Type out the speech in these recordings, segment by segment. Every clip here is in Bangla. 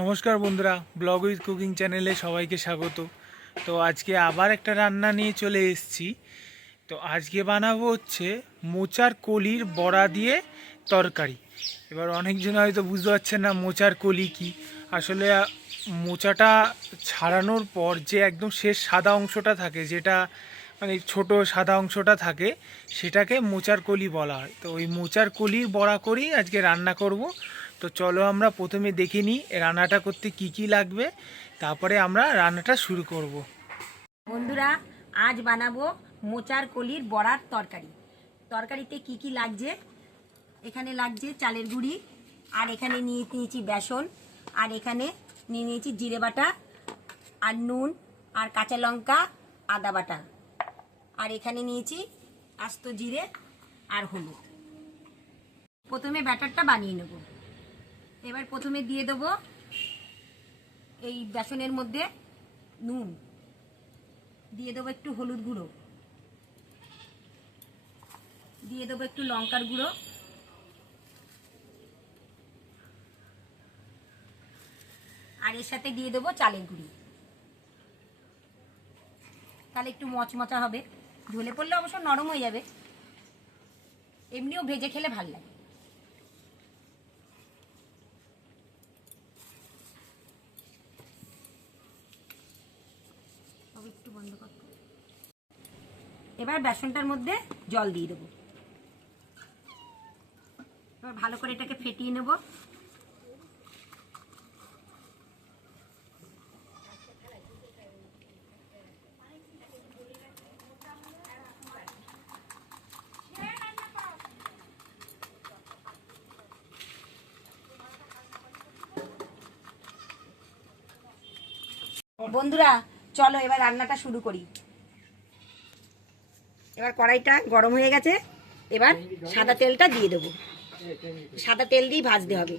নমস্কার বন্ধুরা, ব্লগ উইথ কুকিং চ্যানেলে সবাইকে স্বাগত। তো আজকে আবার একটা রান্না নিয়ে চলে এসেছি। তো আজকে বানাবো হচ্ছে মোচার কলির বড়া দিয়ে তরকারি। এবার অনেকজন হয়তো বুঝতে পারছেন না মোচার কলি কি। আসলে মোচাটা ছাড়ানোর পর যে একদম শেষ সাদা অংশটা থাকে, যেটা মানে ছোট সাদা অংশটা থাকে, সেটাকে মোচার কলি বলা হয়। তো ওই মোচার কলির বড়া করেই আজকে রান্না করব। তো চলো আমরা প্রথমে দেখে নিই রান্নাটা করতে কি কি লাগবে, তারপরে আমরা রান্নাটা শুরু করব। বন্ধুরা, আজ বানাবো মোচার কলির বড়ার তরকারি। তরকারিতে কি কি লাগছে? এখানে লাগছে চালের গুঁড়ি, আর এখানে নিয়ে নিয়েছি বেসন, আর এখানে নিয়ে নিয়েছি জিরে বাটা, আর নুন, আর কাঁচা লঙ্কা, আদা বাটা, আর এখানে নিয়েছি আস্ত জিরে আর হলুদ। প্রথমে ব্যাটারটা বানিয়ে নেব। এবার প্রথমে দিয়ে দেবো এই বেসনের মধ্যে নুন, দিয়ে দেবো একটু হলুদ গুঁড়ো, দিয়ে দেবো একটু লঙ্কার গুঁড়ো, আর এর সাথে দিয়ে দেবো চালের গুঁড়ি। তাহলে একটু মচমচা হবে, ঢলে পড়লে অবশ্য নরম হয়ে যাবে, এমনিও ভেজে খেলে ভাল লাগে। একটু বন্ধ কর। এবার বেসনটার মধ্যে জল দিয়ে দেবো। এবার ভালো করে এটাকে ফেটিয়ে নেব। বন্ধুরা, চলো এবার রান্নাটা শুরু করি। এবার কড়াইটা গরম হয়ে গেছে, এবার সাদা তেলটা দিয়ে দেবো। সাদা তেল দিয়ে ভাজতে হবে।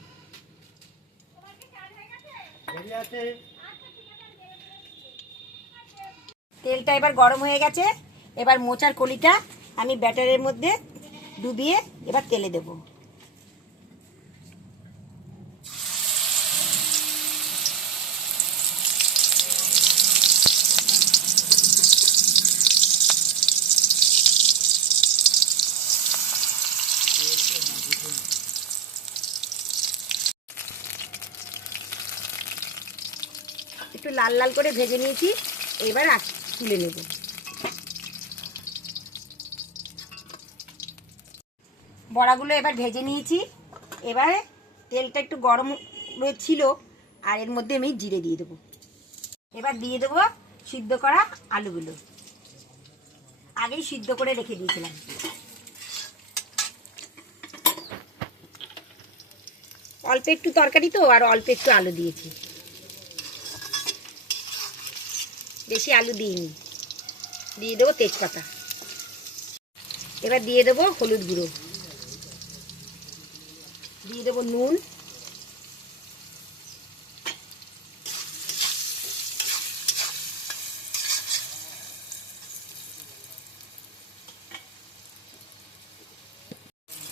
তেলটা এবার গরম হয়ে গেছে, এবার মোচার কলিটা আমি ব্যাটারের মধ্যে ডুবিয়ে এবার তেলে দেবো। একটু লাল লাল করে ভেজে নিয়েছি, এবার তুলে নেব। বড়াগুলো এবার ভেজে নিয়েছি। এবারে তেলটা একটু গরম ছিল, আর এর মধ্যে আমি জিরে দিয়ে দেবো। এবার দিয়ে দেবো সিদ্ধ করা আলুগুলো, আগেই সিদ্ধ করে রেখে দিয়েছিলাম। অল্প একটু তরকারি তো, আর অল্প একটু আলু দিয়েছি, বেশি আলু দিইনি। দিয়ে দেবো তেজপাতা। এবার দিয়ে দেবো হলুদ গুঁড়ো, দিয়ে দেবো নুন,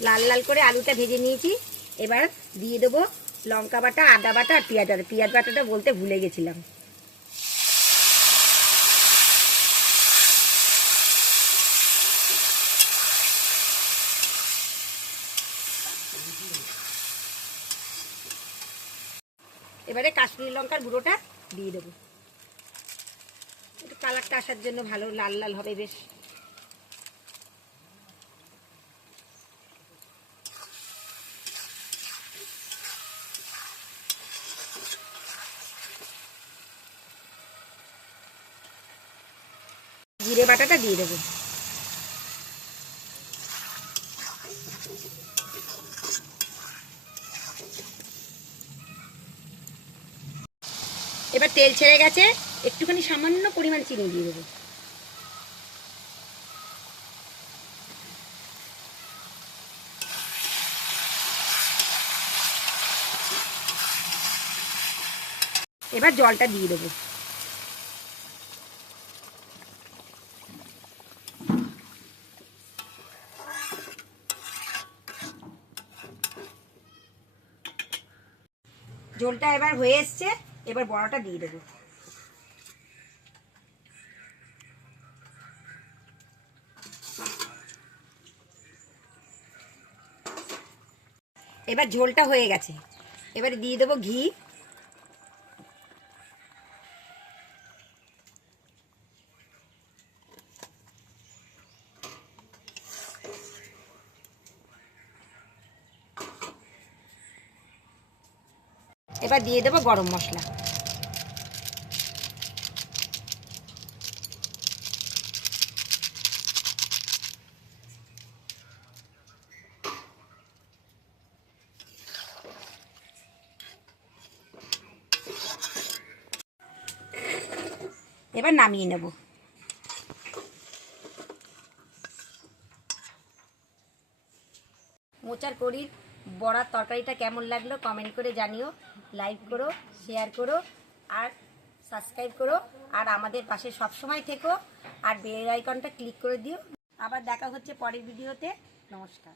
লাল লাল করে আলুটা ভেজে নিয়েছি। এবার দিয়ে দেবো লঙ্কা বাটা, আদা বাটা আর পেঁয়াজ বাটা। পেঁয়াজ বাটাটা বলতে ভুলে গেছিলাম। এবারে কাশ্মীরি লঙ্কার গুঁড়োটা দিয়ে দেবো, একটু কালারটা আসার জন্য, ভালো লাল লাল হবে বেশ। জিরে বাটাটা দিয়ে দেবো। এবার তেল ছেড়ে গেছে, একটুখানি সামান্য পরিমাণ চিনি দিয়ে দেবো। এবার জলটা দিয়ে দেবো। ঝোলটা এবার হয়ে এসছে, এবার বড়াটা দিয়ে দেবো। এবার ঝোলটা হয়ে গেছে, এবারে দিয়ে দেবো ঘি। এবার দিয়ে দেবো গরম মশলা। এবার নামিয়ে নেব। মোচার কলির বড়ার তরকারিটা কেমন লাগলো কমেন্ট করে জানিও, লাইক করো, শেয়ার করো আর সাবস্ক্রাইব করো, আর আমাদের পাশে সবসময় থেকো, আর বেল আইকনটা ক্লিক করে দিও। আবার দেখা হচ্ছে পরের ভিডিওতে। নমস্কার।